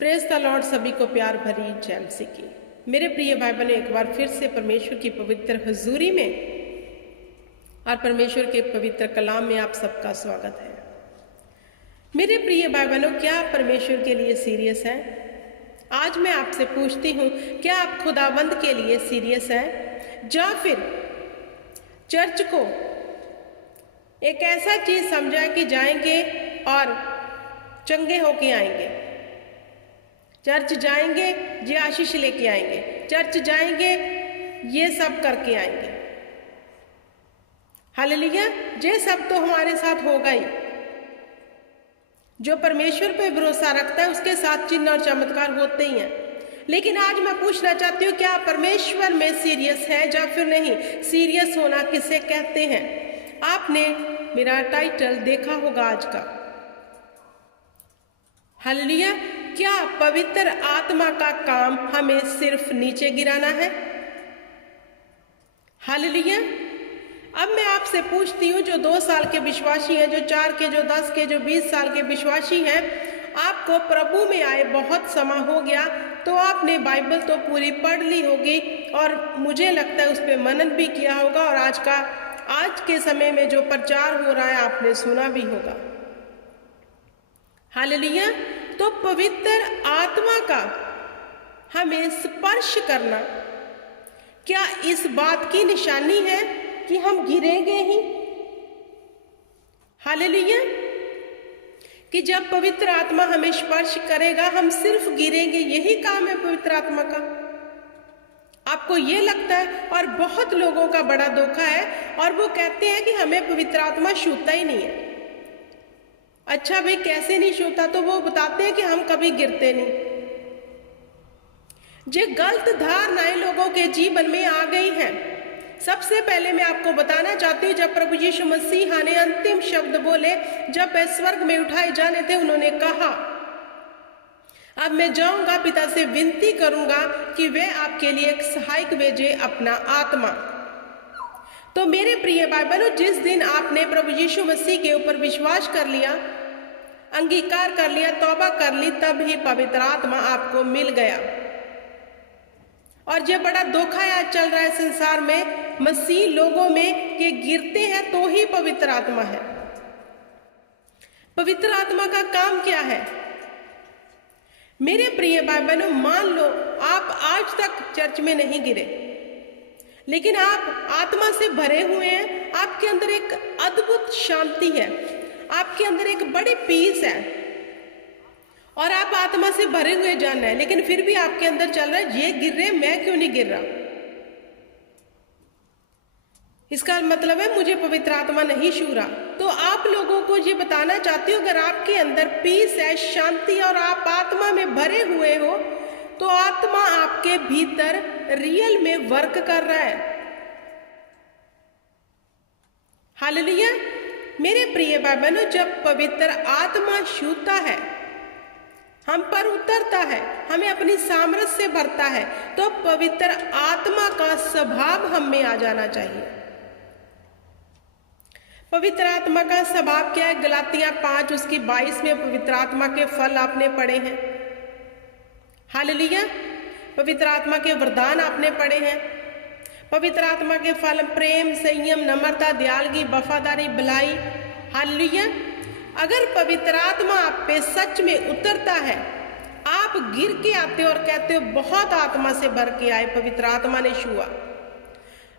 Praise the Lord. सभी को प्यार भरी जय मसीह की। मेरे प्रिय भाई बहनों, एक बार फिर से परमेश्वर की पवित्र हुजूरी में और परमेश्वर के पवित्र कलाम में आप सबका स्वागत है। मेरे प्रिय भाई बहनों, क्या आप परमेश्वर के लिए सीरियस हैं? आज मैं आपसे पूछती हूँ, क्या आप खुदाबंद के लिए सीरियस हैं, या फिर चर्च को एक ऐसा चीज समझा कि जाएंगे और चंगे होके आएंगे, चर्च जाएंगे ये आशीष लेके आएंगे, चर्च जाएंगे ये सब करके आएंगे। हालेलुया। ये सब तो हमारे साथ होगा ही। जो परमेश्वर पे भरोसा रखता है उसके साथ चिन्ह और चमत्कार होते ही हैं। लेकिन आज मैं पूछना चाहती हूँ, क्या परमेश्वर में सीरियस है या फिर नहीं? सीरियस होना किसे कहते हैं? आपने मेरा टाइटल देखा होगा आज का। हालेलुया। क्या पवित्र आत्मा का काम हमें सिर्फ नीचे गिराना है? हालेलुया। अब मैं आपसे पूछती हूँ, जो 2 साल के विश्वासी हैं, जो 4 के, जो 10 के, जो 20 साल के विश्वासी हैं, आपको प्रभु में आए बहुत समय हो गया, तो आपने बाइबल तो पूरी पढ़ ली होगी और मुझे लगता है उस पर मनन भी किया होगा, और आज के समय में जो प्रचार हो रहा है आपने सुना भी होगा। हालेलुया। तो पवित्र आत्मा का हमें स्पर्श करना क्या इस बात की निशानी है कि हम गिरेंगे ही? हालेलुया। कि जब पवित्र आत्मा हमें स्पर्श करेगा हम सिर्फ गिरेंगे, यही काम है पवित्र आत्मा का। आपको ये लगता है, और बहुत लोगों का बड़ा धोखा है, और वो कहते हैं कि हमें पवित्र आत्मा छूता ही नहीं है। अच्छा भाई, कैसे नहीं छूता? तो वो बताते हैं कि हम कभी गिरते नहीं। ये गलत धारणाएं लोगों के जीवन में आ गई हैं। सबसे पहले मैं आपको बताना चाहती हूँ, जब प्रभु यीशु मसीह ने अंतिम शब्द बोले, जब वे स्वर्ग में उठाए जाने थे, उन्होंने कहा, अब मैं जाऊंगा, पिता से विनती करूंगा कि वे आपके लिए एक सहायक भेजे, अपना आत्मा। तो मेरे प्रिय भाई बहनों, जिस दिन आपने प्रभु यीशु मसीह के ऊपर विश्वास कर लिया, अंगीकार कर लिया, तौबा कर ली, तब ही पवित्र आत्मा आपको मिल गया। और ये बड़ा धोखा आज चल रहा है संसार में, मसीह लोगों में, कि गिरते हैं तो ही पवित्र आत्मा है। पवित्र आत्मा का काम क्या है? मेरे प्रिय भाई बहनों, मान लो आप आज तक चर्च में नहीं गिरे, लेकिन आप आत्मा से भरे हुए हैं, आपके अंदर एक अद्भुत शांति है, आपके अंदर एक बड़ी पीस है, और आप आत्मा से भरे हुए जान रहे हैं, लेकिन फिर भी आपके अंदर चल रहा है, ये गिर रहे, मैं क्यों नहीं गिर रहा? इसका मतलब है मुझे पवित्र आत्मा नहीं छू रहा। तो आप लोगों को ये बताना चाहती हूँ, अगर आपके अंदर पीस है, शांति, और आप आत्मा में भरे हुए हो, तो आत्मा आपके भीतर रियल में वर्क कर रहा है। हालेलुया। मेरे प्रिय भाई बहनों, जब पवित्र आत्मा छूता है, हम पर उतरता है, हमें अपनी सामर्थ्य से भरता है, तो पवित्र आत्मा का स्वभाव हम में आ जाना चाहिए। पवित्र आत्मा का स्वभाव क्या है? गलातियां 5 उसकी 22 में पवित्र आत्मा के फल आपने पढ़े हैं। हालेलुया। पवित्र आत्मा के वरदान आपने पढ़े हैं। पवित्र आत्मा के फल प्रेम, संयम, नम्रता, दयालुगी, वफादारी, भलाई। हालेलुया। अगर पवित्र आत्मा आप पे सच में उतरता है, आप गिर के आते हो और कहते हो बहुत आत्मा से भर के आए, पवित्र आत्मा ने छुआ।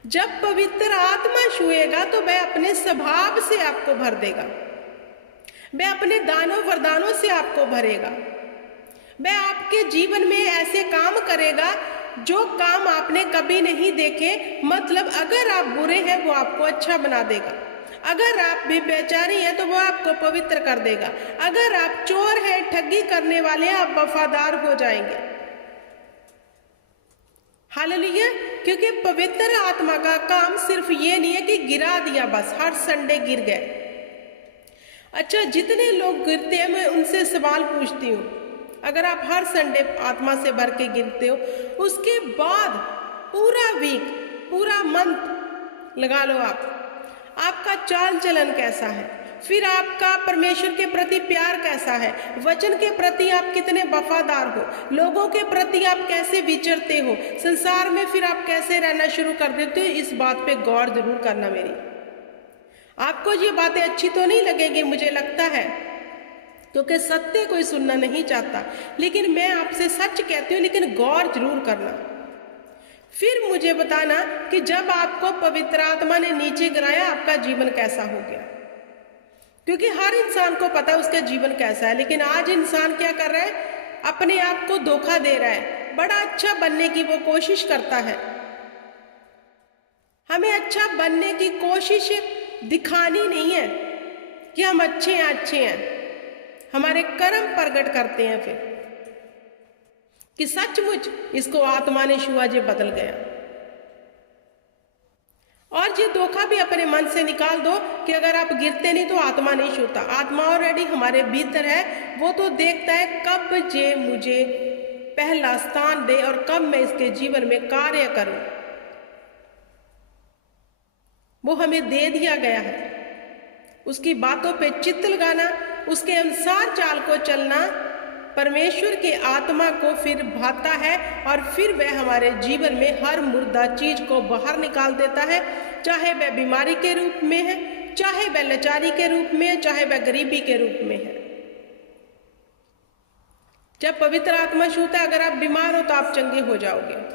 जब पवित्र आत्मा छुएगा तो वह अपने स्वभाव से आपको भर देगा, वह अपने दानों वरदानों से आपको भरेगा, वह आपके जीवन में ऐसे काम करेगा जो काम आपने कभी नहीं देखे। मतलब अगर आप बुरे हैं वो आपको अच्छा बना देगा, अगर आप व्यभिचारी हैं तो वो आपको पवित्र कर देगा, अगर आप चोर हैं, ठगी करने वाले हैं, आप वफादार हो जाएंगे। हालेलुया। क्योंकि पवित्र आत्मा का काम सिर्फ ये नहीं है कि गिरा दिया बस, हर संडे गिर गए। अच्छा, जितने लोग गिरते हैं मैं उनसे सवाल पूछती हूँ, अगर आप हर संडे आत्मा से भर के गिरते हो, उसके बाद पूरा वीक, पूरा मंथ लगा लो, आपका चाल चलन कैसा है? फिर आपका परमेश्वर के प्रति प्यार कैसा है, वचन के प्रति आप कितने वफादार हो, लोगों के प्रति आप कैसे विचरते हो, संसार में फिर आप कैसे रहना शुरू कर देते हो। इस बात पे गौर जरूर करना मेरी। आपको ये बातें अच्छी तो नहीं लगेगी मुझे लगता है, क्योंकि सत्य कोई सुनना नहीं चाहता, लेकिन मैं आपसे सच कहती हूँ, लेकिन गौर जरूर करना। फिर मुझे बताना कि जब आपको पवित्र आत्मा ने नीचे गिराया आपका जीवन कैसा हो गया, क्योंकि हर इंसान को पता है उसका जीवन कैसा है। लेकिन आज इंसान क्या कर रहा है, अपने आप को धोखा दे रहा है, बड़ा अच्छा बनने की वो कोशिश करता है। हमें अच्छा बनने की कोशिश दिखानी नहीं है कि हम अच्छे हैं, हमारे कर्म प्रकट करते हैं फिर कि सचमुच इसको आत्मा ने छुआ, जे बदल गया। और ये धोखा भी अपने मन से निकाल दो कि अगर आप गिरते नहीं तो आत्मा नहीं छूता। आत्मा ऑलरेडी हमारे भीतर है, वो तो देखता है कब जे मुझे पहला स्थान दे और कब मैं इसके जीवन में कार्य करूं। वो हमें दे दिया गया है, उसकी बातों पे चित्त लगाना, उसके अनुसार चाल को चलना परमेश्वर के आत्मा को फिर भाता है और फिर वह हमारे जीवन में हर मुर्दा चीज को बाहर निकाल देता है, चाहे वह बीमारी के रूप में है, चाहे वह लाचारी के रूप में है, चाहे वह गरीबी के रूप में है। जब पवित्र आत्मा छूता है, अगर आप बीमार हो तो आप चंगे हो जाओगे।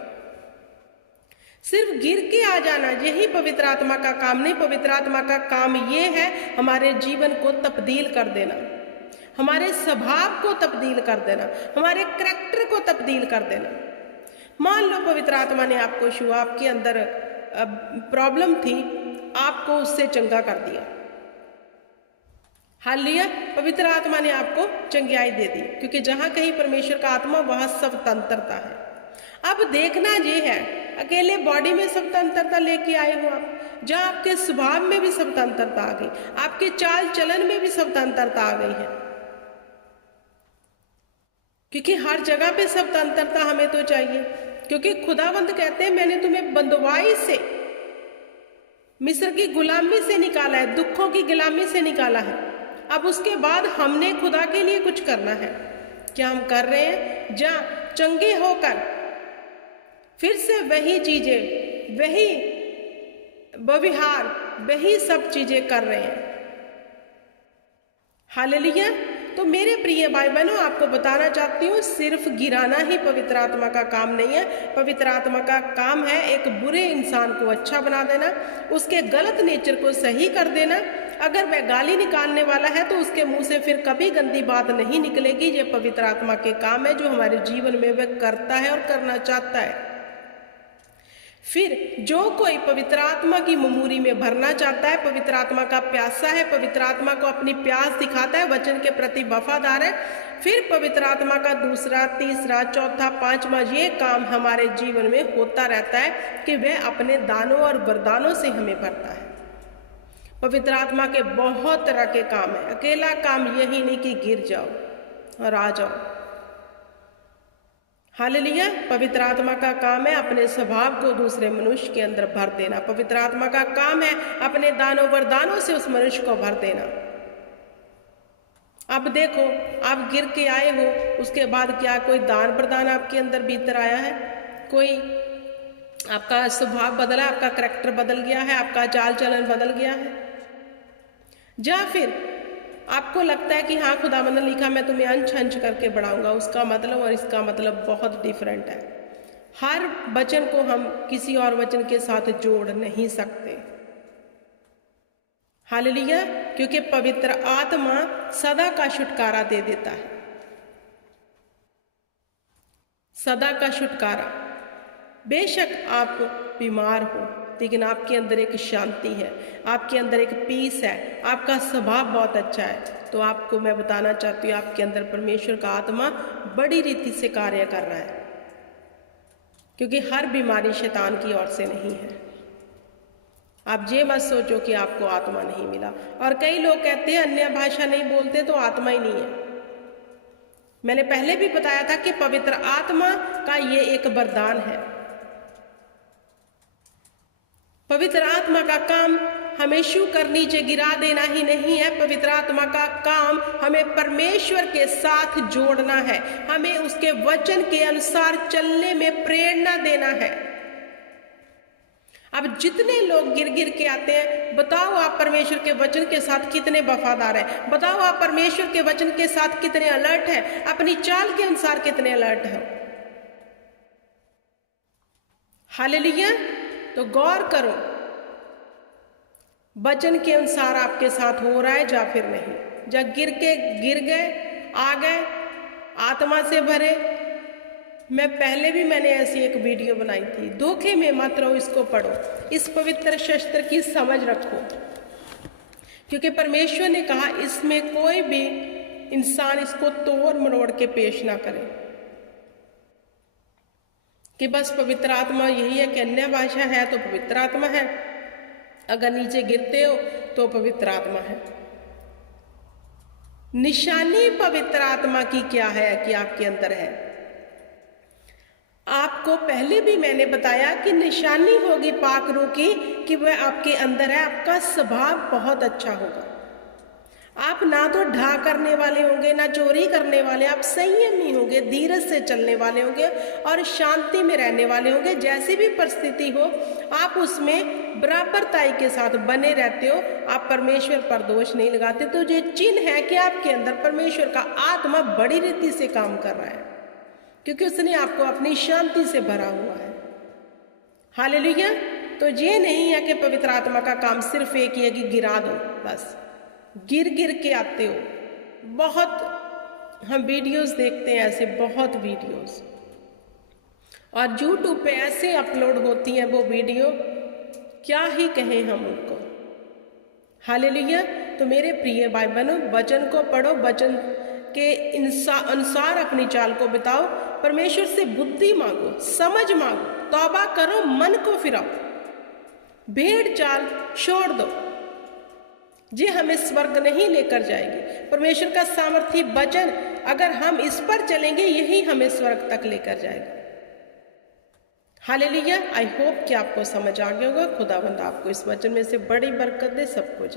सिर्फ गिर के आ जाना यही पवित्र आत्मा का काम नहीं। पवित्र आत्मा का काम ये है हमारे जीवन को तब्दील कर देना, हमारे स्वभाव को तब्दील कर देना, हमारे करैक्टर को तब्दील कर देना। मान लो पवित्र आत्मा ने आपको छुआ, आपके अंदर प्रॉब्लम थी, आपको उससे चंगा कर दिया, हालेलुया। पवित्र आत्मा ने आपको चंगाई दे दी, क्योंकि जहां कहीं परमेश्वर का आत्मा वहां स्वतंत्रता है। अब देखना ये है, अकेले बॉडी में स्वतंत्रता लेके आए हो आप, जहां आपके स्वभाव में भी स्वतंत्रता आ गई, आपके चाल चलन में भी स्वतंत्रता आ गई है, क्योंकि हर जगह पे स्वतंत्रता हमें तो चाहिए। क्योंकि खुदावंद कहते हैं मैंने तुम्हें बंदवाई से, मिस्र की गुलामी से निकाला है, दुखों की गुलामी से निकाला है। अब उसके बाद हमने खुदा के लिए कुछ करना है। क्या हम कर रहे हैं? जहाँ चंगे होकर फिर से वही चीजें, वही व्यवहार, वही सब चीजें कर रहे हैं। हालेलुया। तो मेरे प्रिय भाई बहनों, आपको बताना चाहती हूँ, सिर्फ गिराना ही पवित्र आत्मा का काम नहीं है। पवित्र आत्मा का काम है एक बुरे इंसान को अच्छा बना देना, उसके गलत नेचर को सही कर देना। अगर वह गाली निकालने वाला है तो उसके मुंह से फिर कभी गंदी बात नहीं निकलेगी। ये पवित्र आत्मा के काम है जो हमारे जीवन में वह करता है और करना चाहता है। फिर जो कोई पवित्र आत्मा की ममूरी में भरना चाहता है, पवित्र आत्मा का प्यासा है, पवित्र आत्मा को अपनी प्यास दिखाता है, वचन के प्रति वफादार है, फिर पवित्र आत्मा का दूसरा, तीसरा, चौथा, पांचवा ये काम हमारे जीवन में होता रहता है कि वह अपने दानों और वरदानों से हमें भरता है। पवित्र आत्मा के बहुत तरह के काम है। अकेला काम यही नहीं कि गिर जाओ और आ जाओ। हालेलुया। पवित्र आत्मा का काम है अपने स्वभाव को दूसरे मनुष्य के अंदर भर देना। पवित्र आत्मा का काम है अपने दानों वरदानों से उस मनुष्य को भर देना। अब देखो, आप गिर के आए हो, उसके बाद क्या कोई दान प्रदान आपके अंदर भीतर आया है? कोई आपका स्वभाव बदला, आपका करैक्टर बदल गया है, आपका चाल चलन बदल गया है? या फिर आपको लगता है कि हाँ खुदावंद ने लिखा मैं तुम्हें अंश अंश करके बढ़ाऊंगा, उसका मतलब और इसका मतलब बहुत डिफरेंट है। हर वचन को हम किसी और वचन के साथ जोड़ नहीं सकते। हालेलुया। क्योंकि पवित्र आत्मा सदा का छुटकारा दे देता है, सदा का छुटकारा। बेशक आप बीमार हो, लेकिन आपके अंदर एक शांति है, आपके अंदर एक पीस है, आपका स्वभाव बहुत अच्छा है। तो आपको मैं बताना चाहती हूँ, आपके अंदर परमेश्वर का आत्मा बड़ी रीति से कार्य कर रहा है, क्योंकि हर बीमारी शैतान की ओर से नहीं है। आप ये मत सोचो कि आपको आत्मा नहीं मिला। और कई लोग कहते हैं अन्य भाषा नहीं बोलते तो आत्मा ही नहीं है। मैंने पहले भी बताया था कि पवित्र आत्मा का ये एक वरदान है। पवित्र आत्मा का काम हमें शू कर नीचे गिरा देना ही नहीं है। पवित्र आत्मा का काम हमें परमेश्वर के साथ जोड़ना है, हमें उसके वचन के अनुसार चलने में प्रेरणा देना है। अब जितने लोग गिर गिर के आते हैं, बताओ आप परमेश्वर के वचन के साथ कितने वफादार हैं, बताओ आप परमेश्वर के वचन के साथ कितने अलर्ट हैं, अपनी चाल के अनुसार कितने अलर्ट हैं। हालेलुया। तो गौर करो, वचन के अनुसार आपके साथ हो रहा है या फिर नहीं। जब गिर गए, आ गए, आत्मा से भरे। मैंने ऐसी एक वीडियो बनाई थी, धोखे में मत रहो, इसको पढ़ो, इस पवित्र शस्त्र की समझ रखो, क्योंकि परमेश्वर ने कहा इसमें कोई भी इंसान इसको तोड़ मरोड़ के पेश ना करे कि बस पवित्र आत्मा यही है कि अन्य भाषा है तो पवित्र आत्मा है, अगर नीचे गिरते हो तो पवित्र आत्मा है। निशानी पवित्र आत्मा की क्या है कि आपके अंदर है। आपको पहले भी मैंने बताया कि निशानी होगी पाक रूह की कि वह आपके अंदर है। आपका स्वभाव बहुत अच्छा होगा, आप ना तो ढा करने वाले होंगे ना चोरी करने वाले, आप संयमी होंगे, धीरज से चलने वाले होंगे और शांति में रहने वाले होंगे। जैसी भी परिस्थिति हो आप उसमें बराबरताई के साथ बने रहते हो, आप परमेश्वर पर दोष नहीं लगाते। तो ये चिन्ह है कि आपके अंदर परमेश्वर का आत्मा बड़ी रीति से काम कर रहा है, क्योंकि उसने आपको अपनी शांति से भरा हुआ है। हालेलुया। तो ये नहीं है कि पवित्र आत्मा का काम सिर्फ एक ही है कि गिरा दो, बस गिर गिर के आते हो। बहुत हम वीडियोस देखते हैं ऐसे, बहुत वीडियोस, और यूट्यूब पे ऐसे अपलोड होती हैं वो वीडियो, क्या ही कहें हम उनको। हालेलुया। तो मेरे प्रिय भाई बहनों, वचन को पढ़ो, वचन के अनुसार अपनी चाल को बिताओ, परमेश्वर से बुद्धि मांगो, समझ मांगो, तौबा करो, मन को फिराओ, भेड़ चाल छोड़ दो, ये हमें स्वर्ग नहीं लेकर जाएगी। परमेश्वर का सामर्थी वचन अगर हम इस पर चलेंगे यही हमें स्वर्ग तक लेकर जाएगा। हालेलुया। आई होप कि आपको समझ आ गया होगा। खुदावंद आपको इस वचन में से बड़ी बरकत दे। सबको जय।